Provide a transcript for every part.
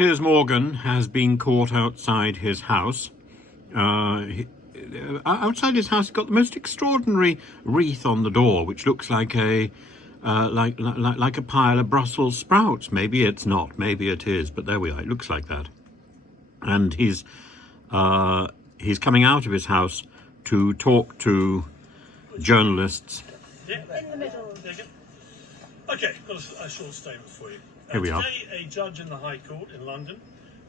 Piers Morgan has been caught outside his house. Outside his house, he's got the most extraordinary wreath on the door, which looks like a like a pile of Brussels sprouts. Maybe it's not, maybe it is, but there we are. It looks like that. And he's coming out of his house to talk to journalists. Yeah. In the middle. Okay, got a short statement for you. Here we are. Today, a judge in the High Court in London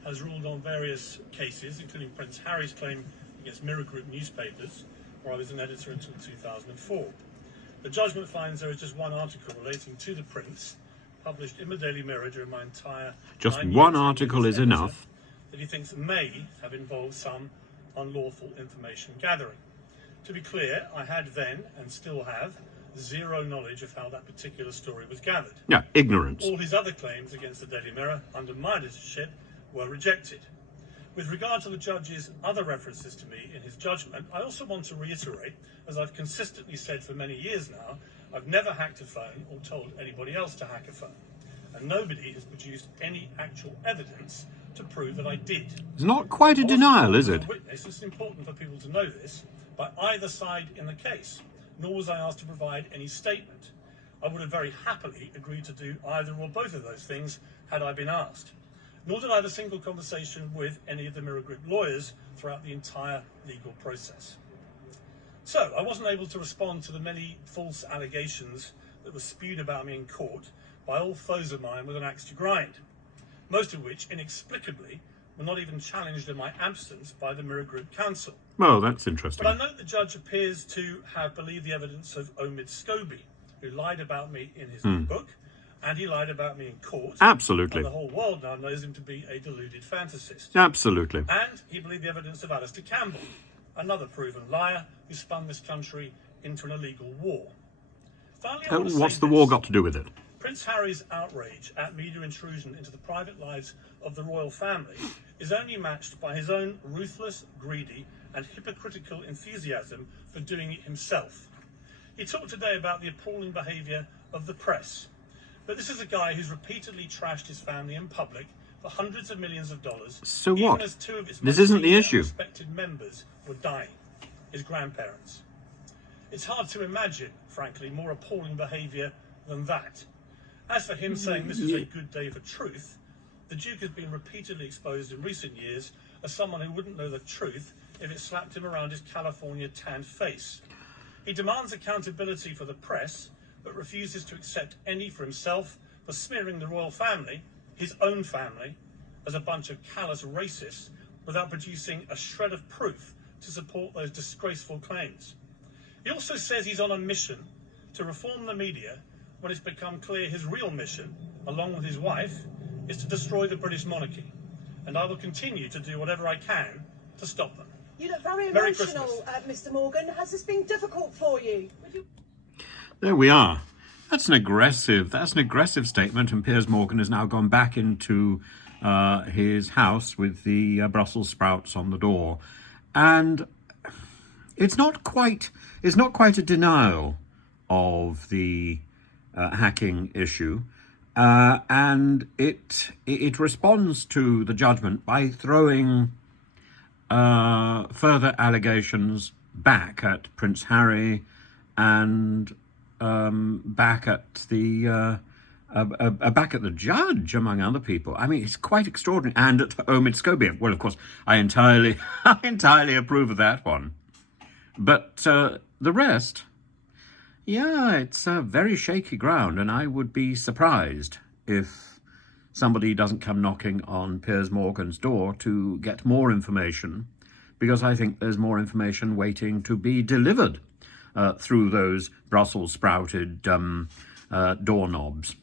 has ruled on various cases, including Prince Harry's claim against Mirror Group newspapers, where I was an editor until 2004. The judgment finds there is just one article relating to the Prince, published in the Daily Mirror during my entire... Just one article is enough. ...that he thinks may have involved some unlawful information gathering. To be clear, I had then, and still have, zero knowledge of how that particular story was gathered. Yeah, ignorance. All his other claims against the Daily Mirror, under my editorship, were rejected. With regard to the judge's other references to me in his judgment, I also want to reiterate, as I've consistently said for many years now, I've never hacked a phone or told anybody else to hack a phone. And nobody has produced any actual evidence to prove that I did. It's not quite a denial, is it? Witness, it's important for people to know this, by either side in the case, nor was I asked to provide any statement. I would have very happily agreed to do either or both of those things had I been asked. Nor did I have a single conversation with any of the Mirror Group lawyers throughout the entire legal process. So, I wasn't able to respond to the many false allegations that were spewed about me in court by all foes of mine with an axe to grind, most of which, inexplicably, were not even challenged in my absence by the Mirror Group Council. Well, that's interesting. But I note the judge appears to have believed the evidence of Omid Scobie, who lied about me in his book, and he lied about me in court. Absolutely. And the whole world now knows him to be a deluded fantasist. Absolutely. And he believed the evidence of Alistair Campbell, another proven liar who spun this country into an illegal war. Finally, what's the war got to do with it? Prince Harry's outrage at media intrusion into the private lives of the royal family is only matched by his own ruthless, greedy, and hypocritical enthusiasm for doing it himself. He talked today about the appalling behaviour of the press, but this is a guy who's repeatedly trashed his family in public for hundreds of millions of dollars. So even what? As two of its this isn't the issue. Respected members were dying, his grandparents. It's hard to imagine, frankly, more appalling behaviour than that. As for him saying this is a good day for truth, the Duke has been repeatedly exposed in recent years as someone who wouldn't know the truth if it slapped him around his California tanned face. He demands accountability for the press, but refuses to accept any for himself for smearing the royal family, his own family, as a bunch of callous racists without producing a shred of proof to support those disgraceful claims. He also says he's on a mission to reform the media when it's become clear his real mission, along with his wife, is to destroy the British monarchy. And I will continue to do whatever I can to stop them. You look very emotional, Mr. Morgan. Has this been difficult for you? There we are. That's an aggressive statement, and Piers Morgan has now gone back into his house with the Brussels sprouts on the door. And it's not quite a denial of the hacking issue, and it responds to the judgment by throwing further allegations back at Prince Harry and back at the judge, among other people. I mean, it's quite extraordinary. And at Omid Scobie. Well, of course, I entirely approve of that one. But the rest, yeah, it's very shaky ground, and I would be surprised if somebody doesn't come knocking on Piers Morgan's door to get more information, because I think there's more information waiting to be delivered through those Brussels sprouted doorknobs.